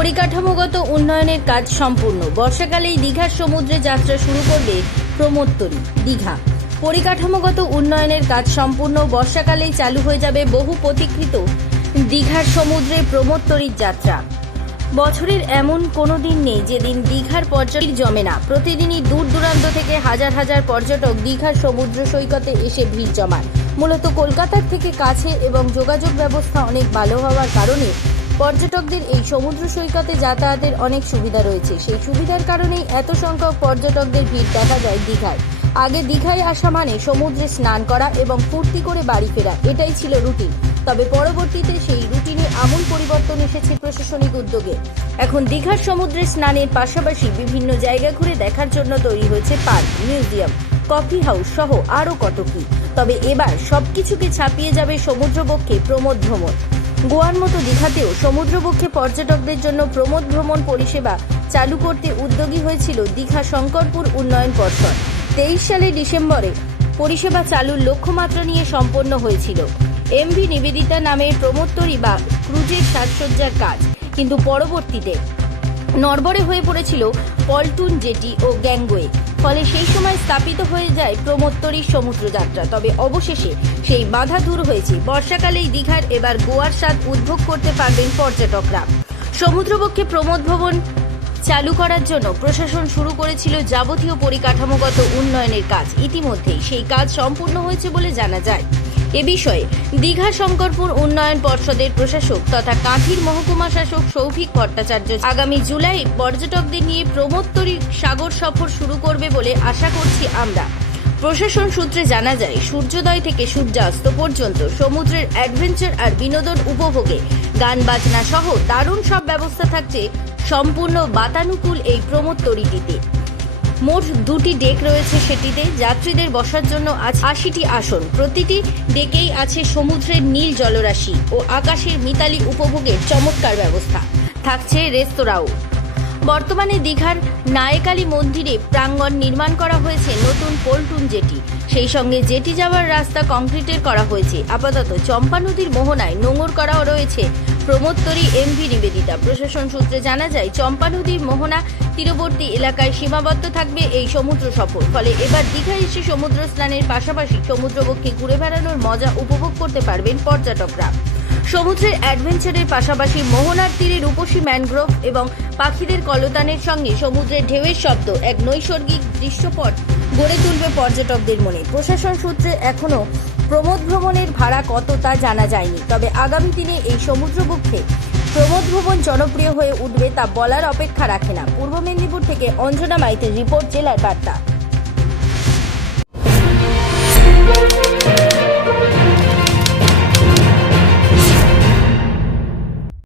পরিকাঠামোগত উন্নয়নের কাজ সম্পূর্ণ। বর্ষাকালেই দীঘার সমুদ্রে যাত্রা শুরু করবে প্রমোত্তরী, দীঘা। পরিকাঠামোগত উন্নয়নের কাজ সম্পূর্ণ, বর্ষাকালেই চালু হয়ে যাবে বহু প্রতীক্ষিত দীঘার সমুদ্রে প্রমোত্তরীর যাত্রা। বছরের এমন কোনো দিন নেই যেদিন দীঘার পর্যটক জমে না। প্রতিদিনই দূর দূরান্ত থেকে হাজার হাজার পর্যটক দীঘার সমুদ্র সৈকতে এসে ভিড় জমান। মূলত কলকাতার থেকে কাছে এবং যোগাযোগ ব্যবস্থা অনেক ভালো হওয়ার কারণে পর্যটকদের এই সমুদ্র সৈকতে যাতায়াতের অনেক সুবিধা রয়েছে। সেই সুবিধার কারণেই এত সংখ্যক পর্যটকদের ভিড় দেখা যায় দীঘায়। আগে দীঘায় আসা মানে সমুদ্রে স্নান করা এবং ফুর্তি করে বাড়ি ফেরা, এটাই ছিল রুটিন। তবে পরবর্তীতে সেই রুটিনে আমূল পরিবর্তন এসেছে প্রশাসনিক উদ্যোগে। এখন দীঘার সমুদ্রে স্নানের পাশাপাশি বিভিন্ন জায়গা ঘুরে দেখার জন্য তৈরি হয়েছে পার্ক, মিউজিয়াম, কফি হাউস সহ আরও কত কি। তবে এবার সবকিছুকে ছাপিয়ে যাবে সমুদ্রবক্ষে প্রমোদ ভ্রমণ। গোয়ার মতো দীঘাতেও সমুদ্রবক্ষে পর্যটকদের জন্য প্রমোদ ভ্রমণ পরিষেবা চালু করতে উদ্যোগী হয়েছিল দীঘা শঙ্করপুর উন্নয়ন পর্ষদ। তেইশ সালে ডিসেম্বরে পরিষেবা চালুর লক্ষ্যমাত্রা নিয়ে সম্পন্ন হয়েছিল। এমভি নিবেদিতা নামের প্রমোত্তরী বা ক্রুজের সাজসজ্জার কাজ, কিন্তু পরবর্তীতে নড়বড়ে হয়ে পড়েছিল পল্টুন জেটি ও গ্যাংওয়ে ফলে সেই সময় স্থাপিত হয়ে যায় প্রমোত্তরীর সমুদ্রযাত্রা। তবে অবশেষে সেই বাধা দূর হয়েছে। বর্ষাকালেই দীঘার এবার গোয়ার স্বাদ উদ্ভোগ করতে পারবেন পর্যটকরা। সমুদ্রপক্ষে প্রমোদ ভবন চালু করার জন্য প্রশাসন শুরু করেছিল যাবতীয় পরিকাঠামোগত উন্নয়নের কাজ। ইতিমধ্যেই সেই কাজ সম্পূর্ণ হয়েছে বলে জানা যায়। এ বিষয়ে দীঘা শঙ্করপুর উন্নয়ন পর্ষদের প্রশাসক তথা কাঁথির মহকুমা শাসক সৌভিক ভট্টাচার্য আগামী জুলাই পর্যটকদের নিয়ে প্রমোত্তরী সাগর সফর শুরু করবে বলে আশা করছি আমরা। প্রশাসন সূত্রে জানা যায়, সূর্যোদয় থেকে সূর্যাস্ত পর্যন্ত সমুদ্রের অ্যাডভেঞ্চার আর বিনোদন উপভোগে গান বাজনা সহ দারুণ সব ব্যবস্থা থাকছে সম্পূর্ণ বাতানুকূল এই প্রমোত্তরীটিতে। মোট দুটি ডেক রয়েছে সেটিতে। যাত্রীদের বসার জন্য আছে আশিটি আসন। প্রতিটি ডেকেই আছে সমুদ্রের নীল জলরাশি ও আকাশের মিতালি উপভোগের চমৎকার ব্যবস্থা। থাকছে রেস্তোরাঁও। বর্তমানে দীঘার নায়কালী মন্দিরে প্রাঙ্গণ নির্মাণ করা হয়েছে নতুন পল্টুন জেটি। সেই সঙ্গে জেটি যাওয়ার রাস্তা কংক্রিটের করা হয়েছে। আপাতত চম্পা নদীর মোহনায় নোঙর করা রয়েছে প্রমোত্তরী এমভি নিবেদিতা। প্রশাসন সূত্রে জানা যায় চম্পা নদীর মোহনা তীরবর্তী এলাকায় সীমাবদ্ধ থাকবে এই সমুদ্র সফর। ফলে এবার দীঘায় এসে সমুদ্র স্নানের পাশাপাশি সমুদ্রবক্ষে ঘুরে বেড়ানোর মজা উপভোগ করতে পারবেন পর্যটকরা। সমুদ্রের অ্যাডভেঞ্চারের পাশাপাশি মোহনার তীরে রূপসী ম্যানগ্রোভ এবং পাখিদের কলতানের সঙ্গে সমুদ্রের ঢেউয়ের শব্দ এক নৈসর্গিক দৃশ্যপট গড়ে তুলবে পর্যটকদের মনে। প্রশাসন সূত্রে এখনও প্রমোদ ভ্রমণের ভাড়া কত তা জানা যায়নি। তবে আগামী দিনে এই সমুদ্রবক্ষে প্রমোদ ভ্রমণ জনপ্রিয় হয়ে উঠবে তা বলার অপেক্ষা রাখে না। পূর্ব মেদিনীপুর থেকে অঞ্জনা মাইতের রিপোর্ট, জেলার বার্তা।